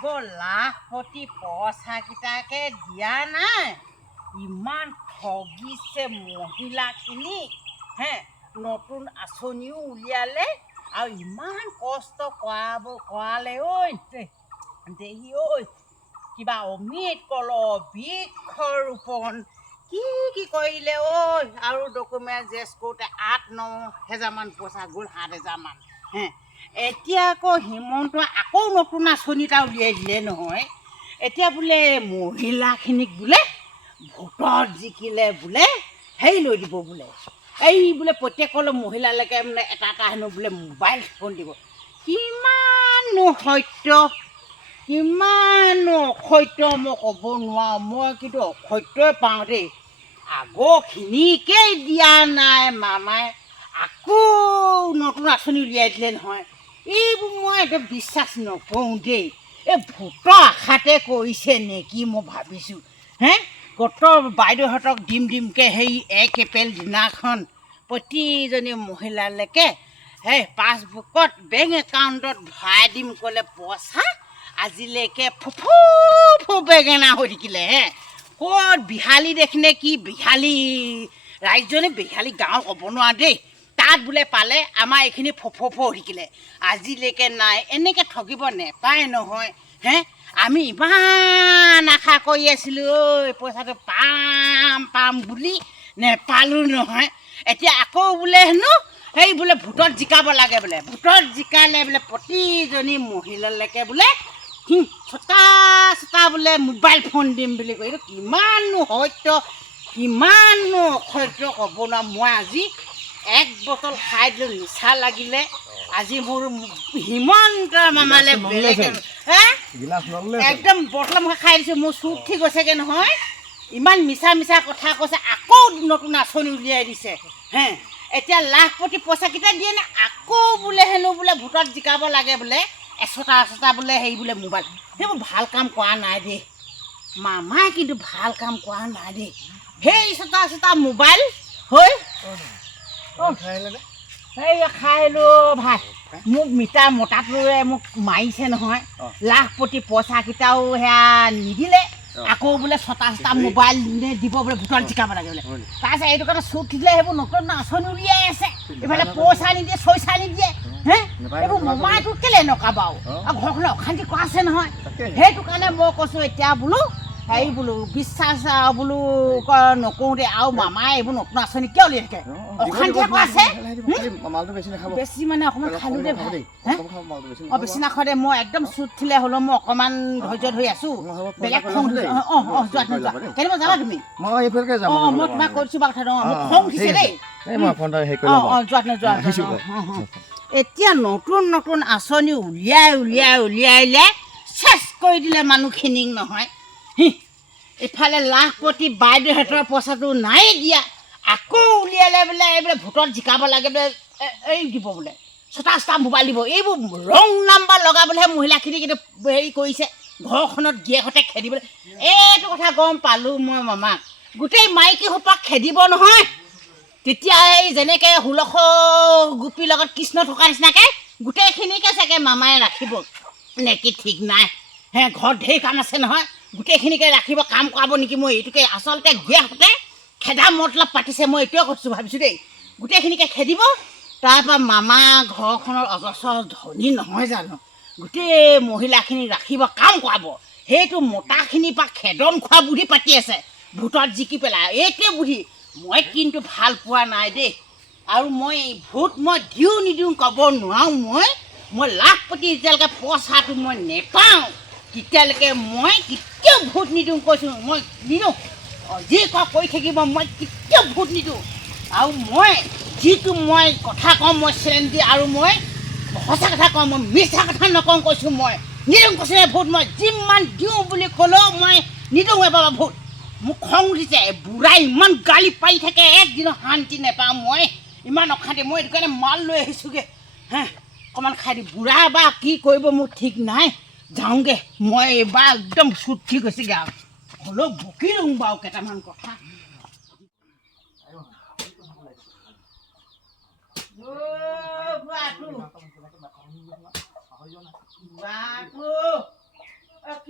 আগৰ লাখপতি পইচাকেইটাকে দিয়া নাই ইমান ঠগিছে মহিলাখিনিক হে নতুন আঁচনিও উলিয়ালে আৰু ইমান কষ্ট কৰালে ঐ দেহি ঐ কিবা অমৃত কলহ বৃক্ষ ৰোপণ কি কৰিলে ঐ আৰু ডকুমেণ্ট জেষ্ট কৰোঁতে 8-9 হেজাৰমান পইচা গ'ল 7 হেজাৰমান হে এতিয়া আকৌ হিমন্ত আকৌ নতুন আঁচনি এটা উলিয়াই দিলে নহয় এতিয়া বোলে মহিলাখিনিক বোলে ভোটত জিকিলে বোলে হেৰি লৈ দিব বোলে এই বোলে প্ৰত্যেকলৈ মহিলালৈকে মানে এটা হেনো বোলে মোবাইল ফোন দিব কিমাননো সত্য কিমাননো অসত্য মই ক'ব নোৱাৰোঁ মই কিন্তু অসত্যই পাওঁ দেই আগৰখিনিকেই দিয়া নাই মামাই আকৌ নতুন আঁচনি উলিয়াই দিলে নহয় এইবোৰ মই একদম বিশ্বাস নকৰোঁ দেই এই ভোটৰ আশাতে কৰিছে নেকি মই ভাবিছোঁ হে গত বাইদেউহঁতক দিমকৈ সেই 1 এপ্ৰিল দিনাখন প্ৰতিজনী মহিলালৈকে সেই পাছবুকত বেংক একাউণ্টত ভৰাই দিম ক'লে পইচা আজিলৈকে ফু বেঙেনা হৈ থাকিলে হে ক'ত বিহালী দেখিনে কি বিহালী ৰাইজনে বিহালী গাঁও ক'ব নোৱাৰা দেই তাত বোলে পালে আমাৰ এইখিনি ফু হৈ থাকিলে আজিলৈকে নাই এনেকৈ ঠগিব নেপায় নহয় হে আমি ইমান আশা কৰি আছিলোঁ ঐ পইচাটো পাম বুলি নেপালোঁ নহয় এতিয়া আকৌ বোলে হেনো সেই বোলে ভোটত জিকাব লাগে বোলে ভোটত জিকালে বোলে প্ৰতিজনী মহিলালৈকে বোলে ছটা বোলে মোবাইল ফোন দিম বুলি কৈ এইটো কিমাননো সত্য কিমাননো অসত্য ক'ব নোৱাৰোঁ মই আজি 1 বটল খাই দিলোঁ নিচা লাগিলে আজি মোৰ হিমন্ত মামালে বেলেগ একদম বটল মুখা খাই দিছোঁ মোৰ চুপ ঠিক গৈছেগৈ নহয় ইমান মিছা কথা কৈছে আকৌ নতুন আঁচনি উলিয়াই দিছে হে এতিয়া লাখপতি পইচাকেইটা দিয়ে নে আকৌ বোলে হেনো বোলে ভোটত জিকাব লাগে বোলে এশটা বোলে হেৰি বোলে মোবাইল সেইবোৰ ভাল কাম কৰা নাই দেই মামাই কিন্তু ভাল কাম কৰা নাই দেই সেই ছটা মোবাইল হৈ সেই খাইলোঁ ভাত মোক মিটাৰ মতাটোৱে মোক মাৰিছে নহয় লাখপতি পইচাকেইটাও সেয়া নিদিলে আকৌ বোলে ছটা মোবাইল দিব বোলে ভোটত জিকাব লাগে বোলে তাৰপিছত এইটো কাৰণে চুট দিলে সেইবোৰ নতুন আঁচনি উলিয়াই আছে এইফালে পইচা নিদিয়ে চইচা নিদিয়ে হে এইবোৰ মোমাইটো কেলে নকাবাও আৰু ঘৰখনে অশান্তি কৰা আছে নহয় সেইটো কাৰণে মই কৈছোঁ এতিয়া বোলো হেৰি বোলো বিশ্বাস বোলো নকৰোঁ দে আৰু মামাই এইবোৰ নতুন আঁচনি কিয় উলিয়াই থাকে অশান্তিহে কৰা আছে বেছি মানে অকণমান খালোঁ দে ভাল বেছি নাখাওঁ দে মই একদম চুট ঠিলে হ'লেও মই অকণমান ধৈৰ্য ধৰি আছোঁ বেলেগ খং যোৱা কেনেকুৱা যাবা তুমি মই তোমাক কৈছোঁ বাৰু কথাটো মোক খং উঠিছে দেই যোৱা এতিয়া নতুন আঁচনি উলিয়াই চেচ কৰি দিলে মানুহখিনিক নহয় এইফালে লাখপতি বাইদেউহঁতৰ পইচাটো নাই দিয়া আকৌ উলিয়ালে বোলে এইবোলে ভোটত জিকাব লাগে বোলে এই দিব বোলে ছটা মোবাইল দিব এইবোৰ ৰং নাম্বাৰ লগাবলৈহে মহিলাখিনিক এইটো হেৰি কৰিছে ঘৰখনত গিয়েকহঁতে খেদিবলৈ এইটো কথা গম পালোঁ মই মামাক গোটেই মাইকী সোপাক খেদিব নহয় তেতিয়া এই যেনেকৈ 16 গোপীৰ লগত কৃষ্ণ থকা নিচিনাকৈ গোটেইখিনিকে চাগে মামাই ৰাখিব নেকি ঠিক নাই হে ঘৰত ঢেৰ কাম আছে নহয় গোটেইখিনিকে ৰাখিব কাম কৰাব নেকি মই এইটোকে আচলতে গিয়েকহঁতে খেদা মতলব পাতিছে মই এইটোৱে কৈছোঁ ভাবিছোঁ দেই গোটেইখিনিকে খেদিব তাৰপৰা মামা ঘৰখনৰ অজস্ৰ ধনী নহয় জানো গোটেই মহিলাখিনি ৰাখিব কাম কৰাব সেইটো মতাখিনিৰ পৰা খেদন খোৱা বুদ্ধি পাতি আছে ভোটত জিকি পেলাই এইটোৱে বুদ্ধি মই কিন্তু ভাল পোৱা নাই দেই আৰু মই ভোট মই দিওঁ নিদিওঁ ক'ব নোৱাৰোঁ মই লাখপতি যেতিয়ালৈকে পইচাটো মই নেপাওঁ তেতিয়ালৈকে মই কেতিয়াও ভোট নিদিওঁ কৈছোঁ মই নিদিওঁ যি কৰি থাকিব মই কেতিয়াও ভোট নিদিওঁ আৰু মই যিটো মই কথা কওঁ মই চেলেঞ্জ দি আৰু মই সঁচা কথা কওঁ মই মিছা কথা নকওঁ কৈছোঁ মই নিদিওঁ কৈছোঁ ভোট মই যিমান দিওঁ বুলি ক'লেও মই নিদিওঁ এবাৰ ভোট মোক খং উঠিছে বুঢ়াই ইমান গালি পাৰি থাকে একদিনো শান্তি নাপাওঁ মই ইমান অশান্তি মই এইটো কাৰণে মাল লৈ আহিছোঁগৈ হে অকণমান খাই দিওঁ বুঢ়া বা কি কৰিব মোৰ ঠিক নাই যাওঁগৈ মই এইবাৰ একদম চুট ঠিক হৈছেগৈ আৰু হ'লেও বকি লওঁ বাৰু কেইটামান কথা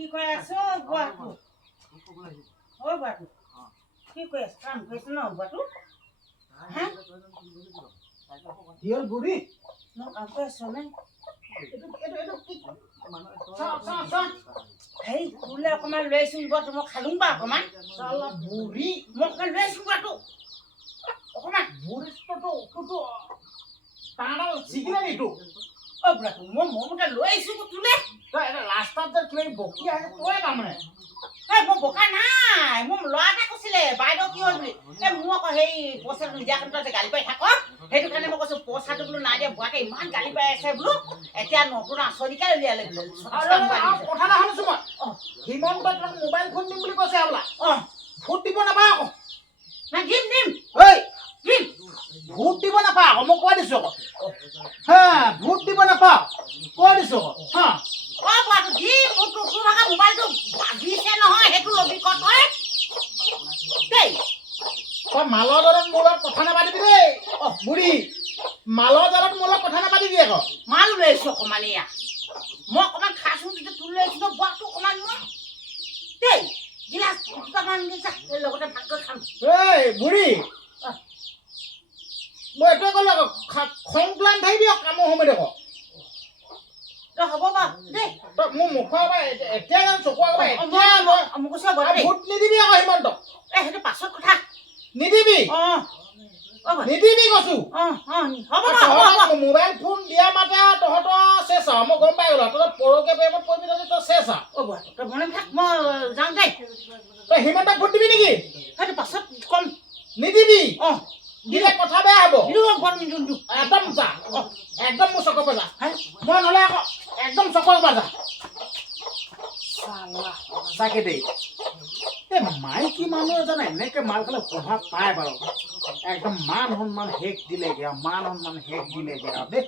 কি কৈ আছ বুঢ়াটো অ বুঢ়াটো কি কৈ আছ কাম কৰিছ ন বুঢ়াটো হা কি হ'ল বুঢ়ী মই কাম কৰি আছো নে হেৰি তোলে অকণমান লৈ আহিছো বুঢ়াটো মই খালো বা অকণমান চালা বুঢ়ী মই অকণমান লৈ আহিছো বুঢ়াটো অকণমান বুঢ়ীটো তাঁৰডাল ছিগিলে নি তোক অ বুঢ়াটো মই মতে লৈ আহিছো তোলে তই এটা ৰাস্তাত যে কিবা বকি আহে তই তাৰমানে এই মই বোকা নাই মোৰ ল'ৰা এটা কৈছিলে বাইদেউ কি হ'ল বুলি এই মোৰ আকৌ সেই পইচাটো নিদিয়াৰ কাৰণে তই গালি পাই থাক সেইটো কাৰণে মই কৈছো পইচাটো বোলো নাই দিয়া বুঢ়াকে ইমান গালি পাই আছে বোলো এতিয়া নতুন আঁচনিকে উলিয়ালে বোলে কথা এটা শুনিছো মই হিমন্ত তোক মোবাইল ফোন দিম বুলি কৈছে বোলা ভোট দিব নাপায় আকৌ নাই দিম দিম ঐ দিম ভোট দিব নাপায় আকৌ মই কৈ দিছো আকৌ হা ভোট দিব নাপাওঁ কৈ দিছো আকৌ হা অ বুঢ়াটো দিম মোৰ তোৰ ভাগৰ মোবাইলটো ভাগিছে নহয় সেইটো লবি ক তই দেই তই মালৰ দৰত মোৰ লগত কথা নাপাতিবি দেই বুঢ়ী মালৰ দৰত মোৰ লগত কথা নাপাতিবি আকৌ মাল লৈ আহিছো অকণমান এয়া মই অকণমান খাইছো তেতিয়া তোৰ লৈ আহিছো বুঢ়াটো অকণমান মই দেই গিলাচ দুটামান গিলাচ লগতে ভাত কৰি খাম এই বুঢ়ী মই এইটোৱে ক'লো আকৌ খং প্লান থাকিবি আকৌ কামৰ সময়ত আকৌ তই হ'ব বাৰু দেই তই মোৰ মুখৰ পৰা এতিয়া জানো চকুৰ আগৰ পৰা মোক কৈছে বাৰু দেই ভোট নিদিবি আকৌ হিমন্তক এই সেইটো পাছত কথা নিদিবি নিদিবি কৈছো হ'ব বাৰু মোবাইল ফোন দিয়া মাতে আৰু তহঁতৰ চেঁচা মই গম পাই গ'লো তহঁতৰ পৰকে প্ৰেমত পৰিবি তই চেঁচা তই মনে থাক মই যাওঁ দেই তই হিমন্তক ভোট দিবি নেকি সেইটো পাছত কম নিদিবি দিলে কথা বেয়া হ'ব একদম যা একদম মোৰ চকৰ পৰা যা মই নহ'লে আকৌ একদম চকৰ পৰা যা সঁচাকে দেই এই মাইকী মানুহ এজন এনেকে মাল খালে প্ৰভাৱ পায় বাৰু একদম মান সন্মান শেষ দিলেগে আৰু মান সন্মান শেষ দিলেগে আৰু দেই